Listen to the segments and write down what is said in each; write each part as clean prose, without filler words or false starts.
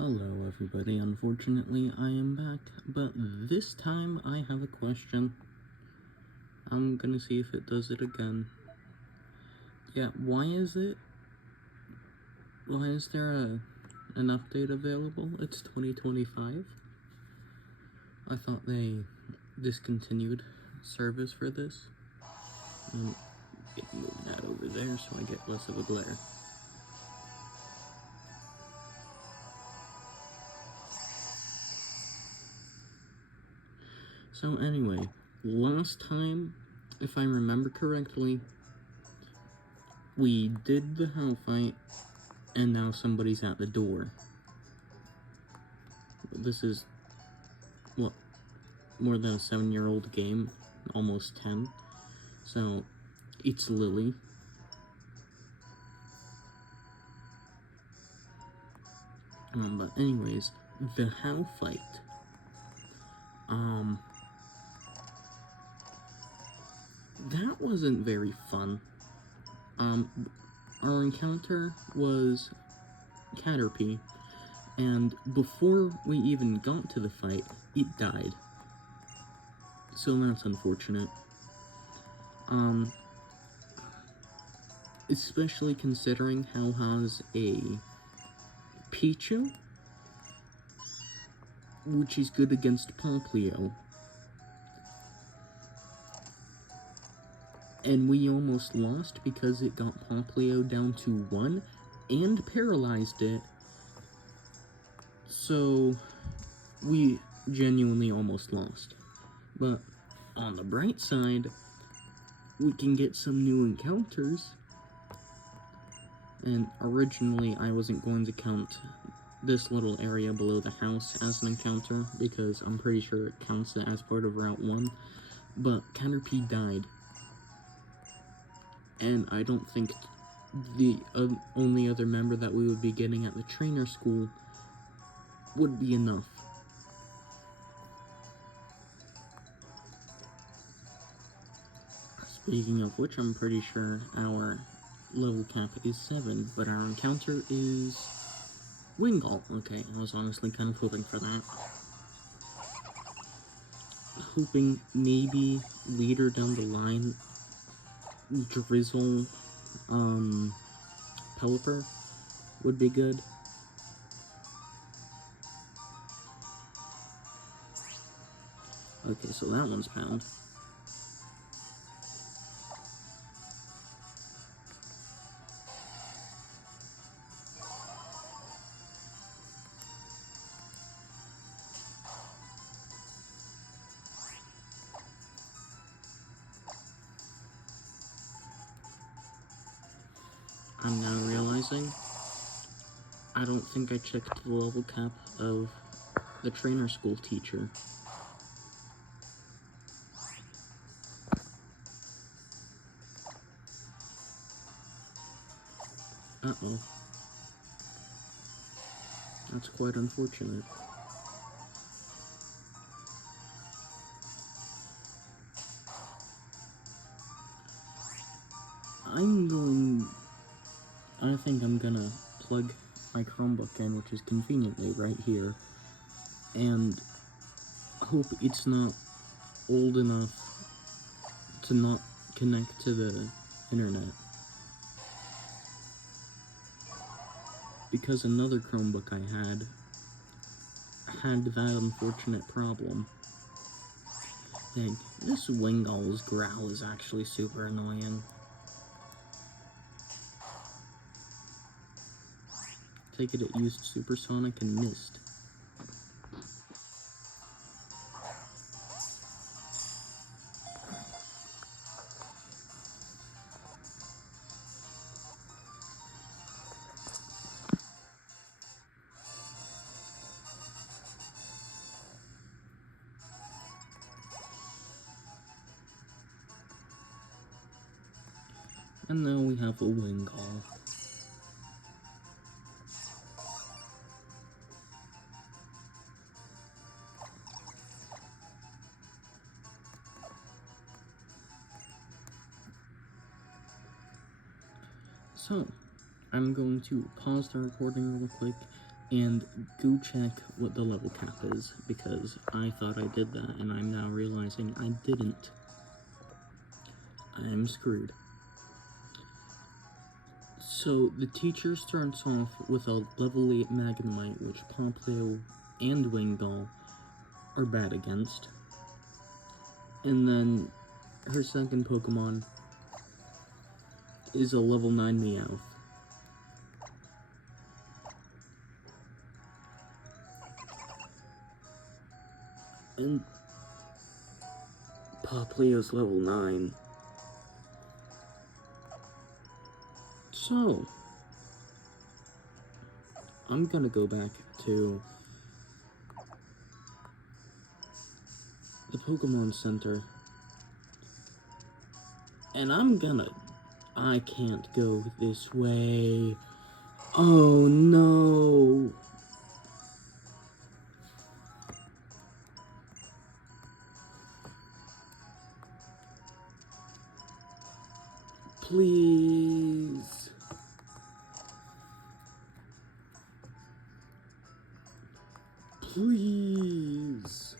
Hello everybody, unfortunately I am back, but this time I have a question. I'm gonna see if it does it again. Yeah, why is there an update available? It's 2025. I thought they discontinued service for this. Move that over there so I get less of a glare. So anyway, last time, if I remember correctly, we did the house fight, and now somebody's at the door. This is, what, more than a 7-year-old game, almost 10, so it's Lily. But anyways, the house fight, that wasn't very fun. Our encounter was Caterpie, and before we even got to the fight, it died. So that's unfortunate. Especially considering how has a Pichu, which is good against Poplio. And we almost lost because it got Poplio down to 1 and paralyzed it. So we genuinely almost lost. But on the bright side, we can get some new encounters. And originally I wasn't going to count this little area below the house as an encounter because I'm pretty sure it counts it as part of Route 1. But Caterpie died. And I don't think the only other member that we would be getting at the trainer school would be enough. Speaking of which, I'm pretty sure our level cap is 7, but our encounter is Wingull. Okay, I was honestly kind of hoping for that. Hoping maybe later down the line, Drizzle, Pelipper would be good. Okay, so that one's pound. I'm now realizing I don't think I checked the level cap of the trainer school teacher. Uh-oh. That's quite unfortunate. I think I'm gonna plug my Chromebook in, which is conveniently right here, and hope it's not old enough to not connect to the internet. Because another Chromebook I had that unfortunate problem. Dang, this Wingull's growl is actually super annoying. Take it used Supersonic and missed. And now we have a Wingull. So, I'm going to pause the recording real quick and go check what the level cap is, because I thought I did that, and I'm now realizing I didn't. I'm screwed. So, the teacher starts off with a level 8 Magnemite, which Poplio and Wingull are bad against. And then, her second Pokemon is a level 9 Meowth. And Poplio's level 9. So, I'm gonna go back to the Pokemon Center, and I can't go this way. Oh no! Please. Please.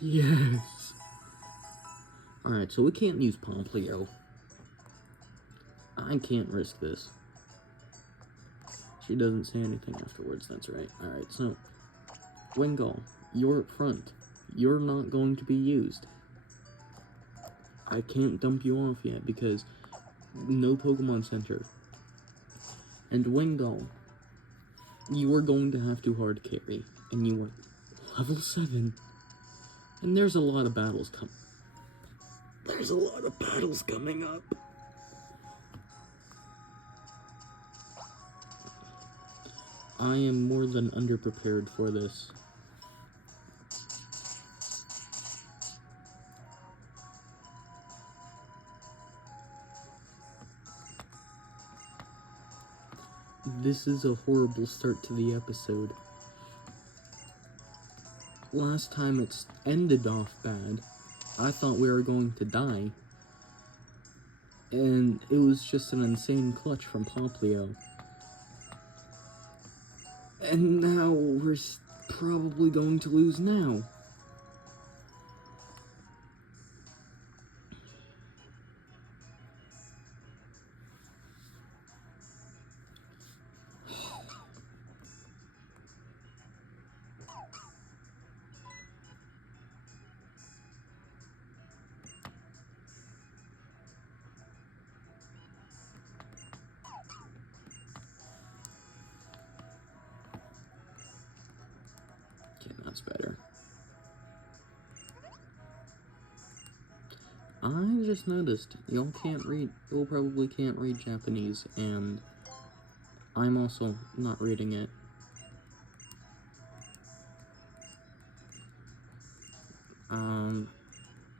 Yes. Alright, so we can't use Poplio. I can't risk this. She doesn't say anything afterwards, that's right. Alright, so, Wingull, you're up front. You're not going to be used. I can't dump you off yet because no Pokemon Center. And Wingull, you are going to have to hard carry, and you are level 7. And there's a lot of battles coming. There's a lot of battles coming up. I am more than underprepared for this. This is a horrible start to the episode. Last time it ended off bad, I thought we were going to die. And it was just an insane clutch from Poplio. And now we're probably going to lose now. Okay, that's better. I just noticed, y'all probably can't read Japanese, and I'm also not reading it.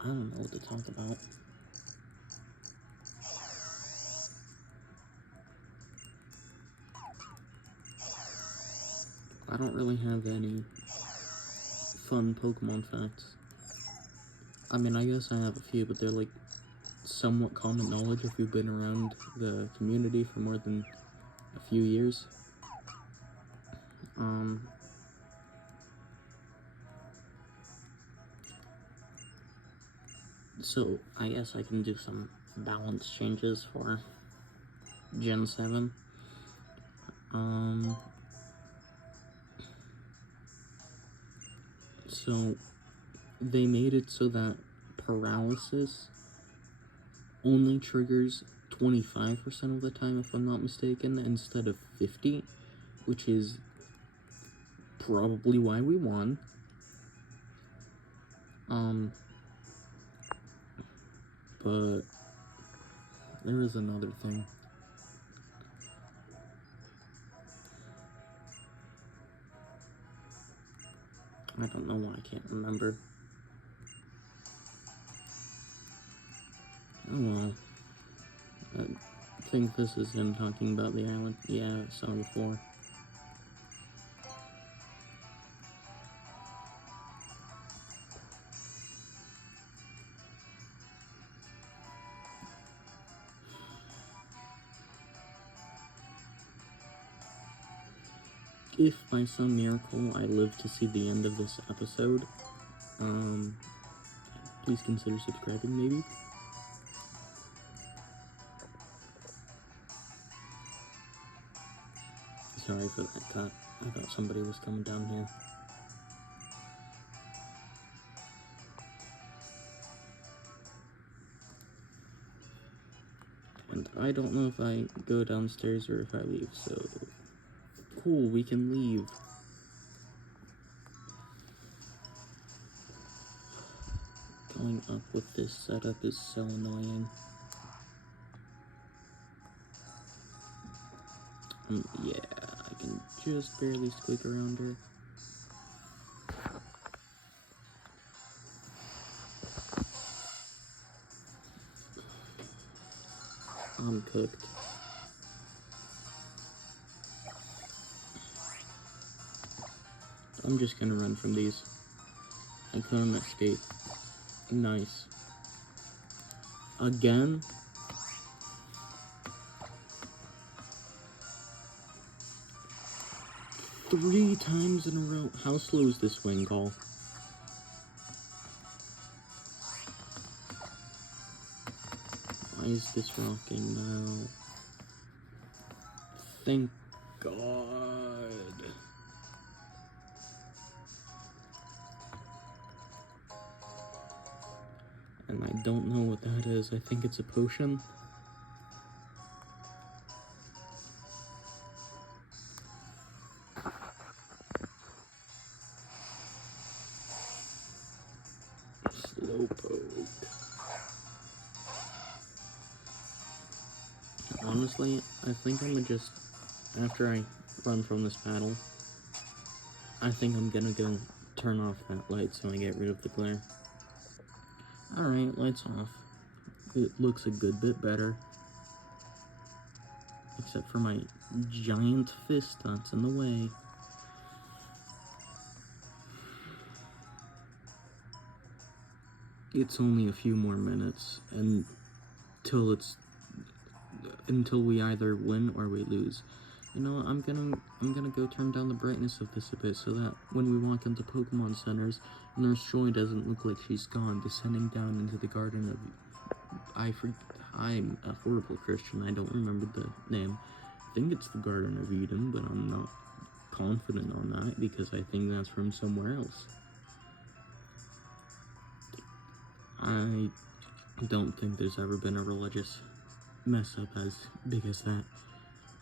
I don't know what to talk about. I don't really have any fun Pokemon facts. I mean, I guess I have a few, but they're like somewhat common knowledge if you've been around the community for more than a few years. So I guess I can do some balance changes for Gen 7. So they made it so that paralysis only triggers 25% of the time, if I'm not mistaken, instead of 50, which is probably why we won. But there is another thing. I don't know why I can't remember. Oh well. I think this is him talking about the island. Yeah, I saw before. if by some miracle I live to see the end of this episode, please consider subscribing, maybe. Sorry for that cut. I thought somebody was coming down here. And I don't know if I go downstairs or if I leave, so... Cool, we can leave. Going up with this setup is so annoying. Yeah, I can just barely squeak around her. I'm cooked. I'm just gonna run from these. I couldn't escape. Nice. Again? Three times in a row. How slow is this swing call? Why is this rocking now? Thank God. And I don't know what that is. I think it's a potion. Slowpoke. Honestly, I think I'm gonna just, after I run from this battle, I think I'm gonna go turn off that light so I get rid of the glare. Alright, lights off. It looks a good bit better. Except for my giant fist that's in the way. It's only a few more minutes until we either win or we lose. You know, I'm gonna go turn down the brightness of this a bit so that when we walk into Pokemon centers, Nurse Joy doesn't look like she's gone, descending down into the Garden of... I'm a horrible Christian, I don't remember the name. I think it's the Garden of Eden, but I'm not confident on that because I think that's from somewhere else. I don't think there's ever been a religious mess up as big as that.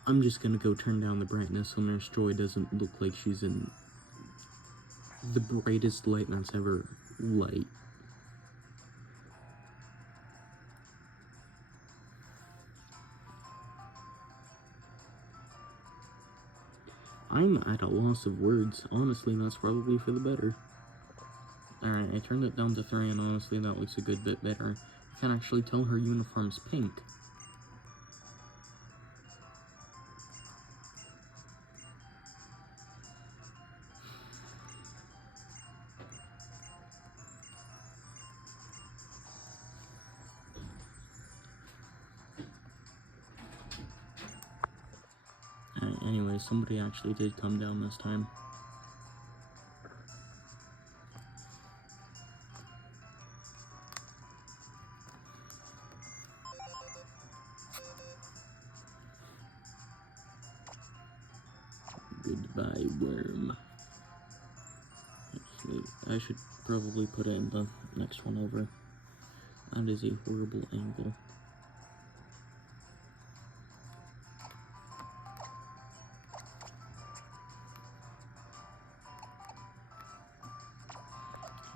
I'm just gonna go turn down the brightness so Nurse Joy doesn't look like she's in the brightest light that's ever light. I'm at a loss of words. Honestly, that's probably for the better. Alright, I turned it down to 3, and honestly, that looks a good bit better. I can actually tell her uniform's pink. Anyway, somebody actually did come down this time. Goodbye, worm. Actually, I should probably put it in the next one over. That is a horrible angle.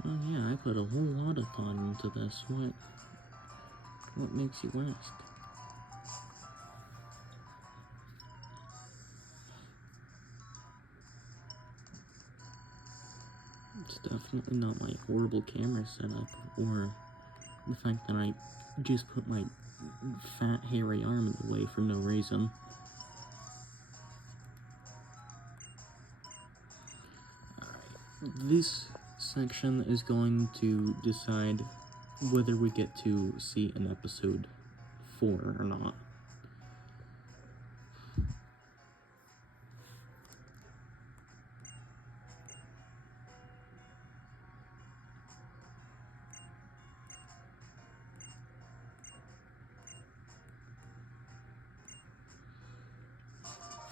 Oh yeah, I put a whole lot of thought into this. What makes you ask? It's definitely not my horrible camera setup, or the fact that I just put my fat, hairy arm in the way for no reason. Alright, this section is going to decide whether we get to see an episode 4 or not.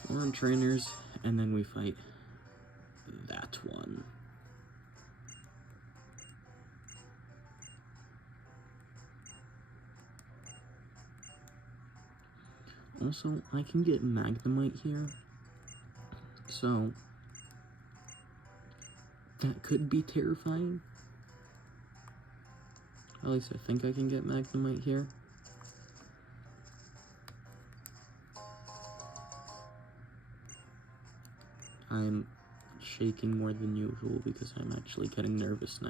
4 trainers, and then we fight that one. Also, I can get Magnemite here, so that could be terrifying. At least I think I can get Magnemite here. I'm shaking more than usual because I'm actually getting nervous now.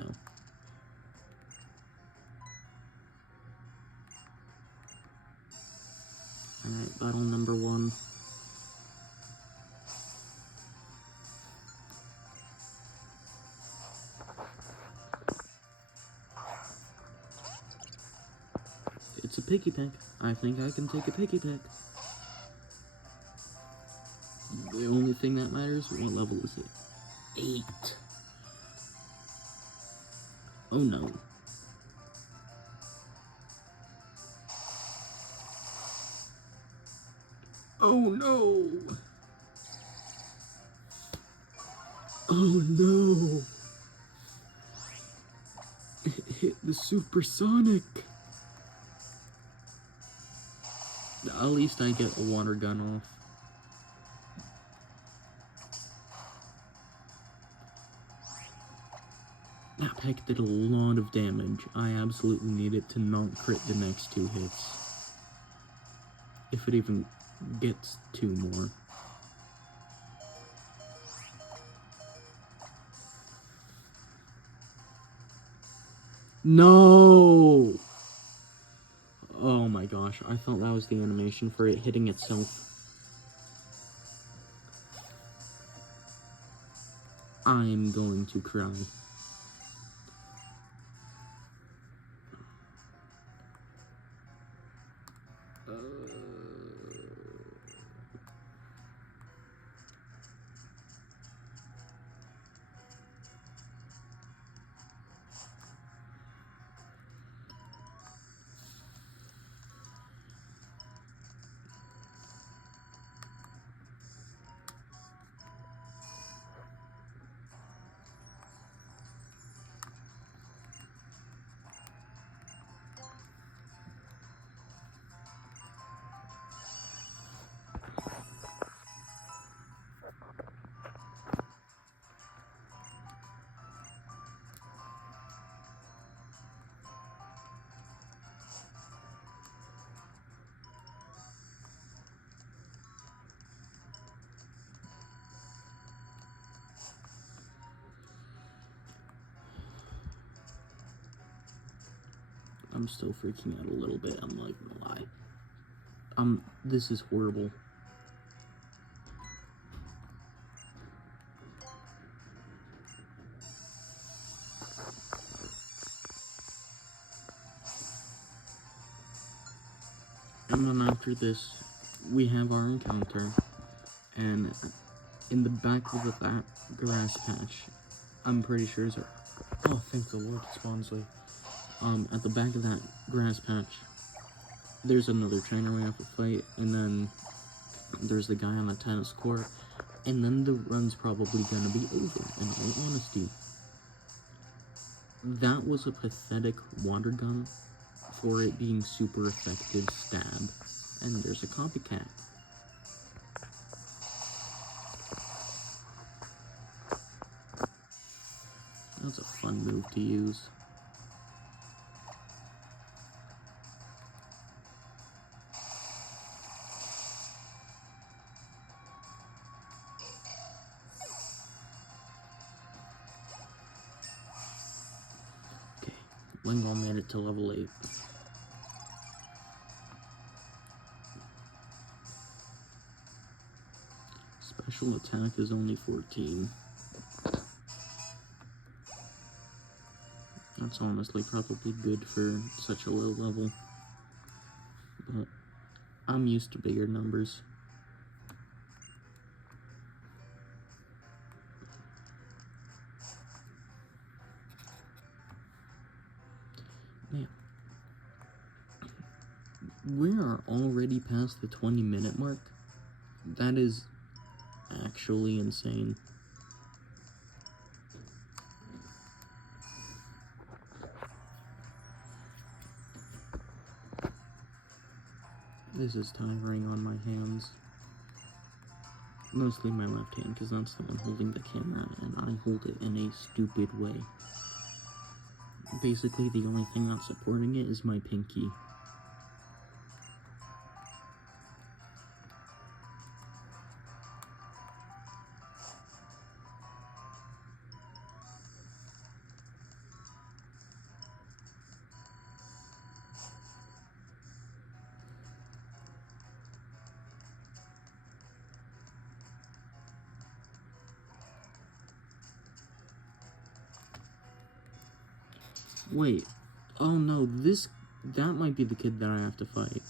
Alright, battle number 1. It's a Piggy Peck. I think I can take a Piggy Peck. The only thing that matters, what level is it? 8. Oh no. Oh no! Oh no! It hit the supersonic! At least I get a water gun off. That peck did a lot of damage. I absolutely need it to not crit the next 2 hits. If it even gets 2 more. No! Oh my gosh, I thought that was the animation for it hitting itself. I'm going to cry. I'm still freaking out a little bit, I'm not even gonna lie. This is horrible. And then after this, we have our encounter, and in the back of that grass patch, I'm pretty sure is oh, thank the Lord, it's Bonsley. At the back of that grass patch, there's another trainer we have to fight, and then there's the guy on the tennis court, and then the run's probably gonna be over, in all honesty. That was a pathetic water gun for it being super effective stab, and there's a copycat. That's a fun move to use. Okay, Lingo made it to level 8. Special attack is only 14. That's honestly probably good for such a low level. But I'm used to bigger numbers. Man, we are already past the 20-minute mark. That is actually insane. This is tiring on my hands. Mostly my left hand, because that's the one holding the camera, and I hold it in a stupid way. Basically, the only thing not supporting it is my pinky. Wait, oh no, that might be the kid that I have to fight.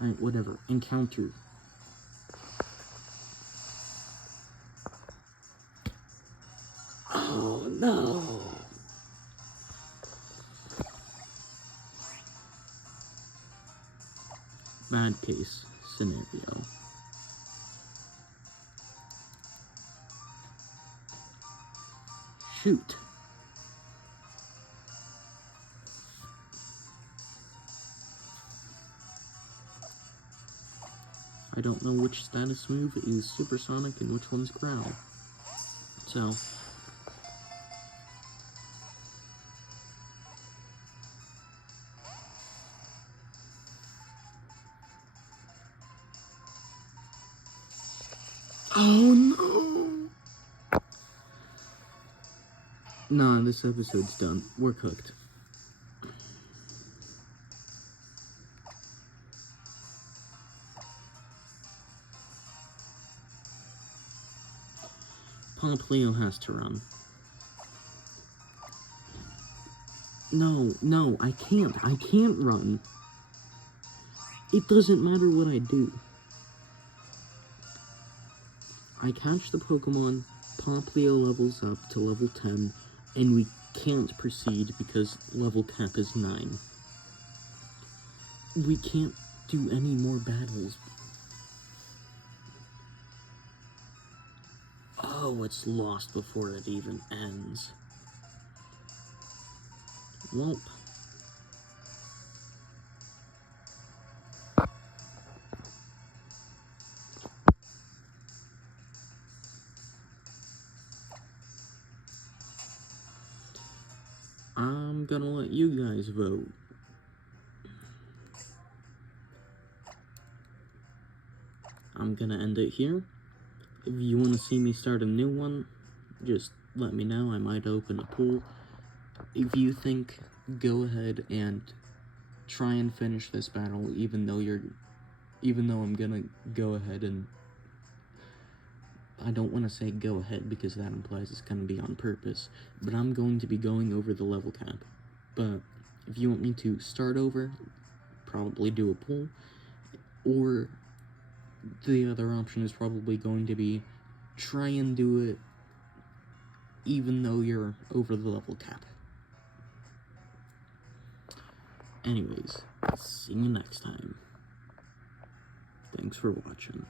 Alright, whatever, encounter. Oh no! Bad case scenario. Shoot. I don't know which status move is supersonic and which one's growl. So, oh no! Nah, this episode's done. We're cooked. Poplio has to run. No, I can't run. It doesn't matter what I do. I catch the Pokemon, Poplio levels up to level 10, and we can't proceed because level cap is 9. We can't do any more battles. Oh, it's lost before it even ends. Welp. I'm gonna let you guys vote. I'm gonna end it here. If you want to see me start a new one, just let me know. I might open a pool. If you think, go ahead and try and finish this battle, even though I'm gonna go ahead and, I don't want to say go ahead because that implies it's gonna be on purpose, but I'm going to be going over the level cap. But if you want me to start over, probably do a pool, or the other option is probably going to be try and do it even though you're over the level cap. Anyways, see you next time. Thanks for watching.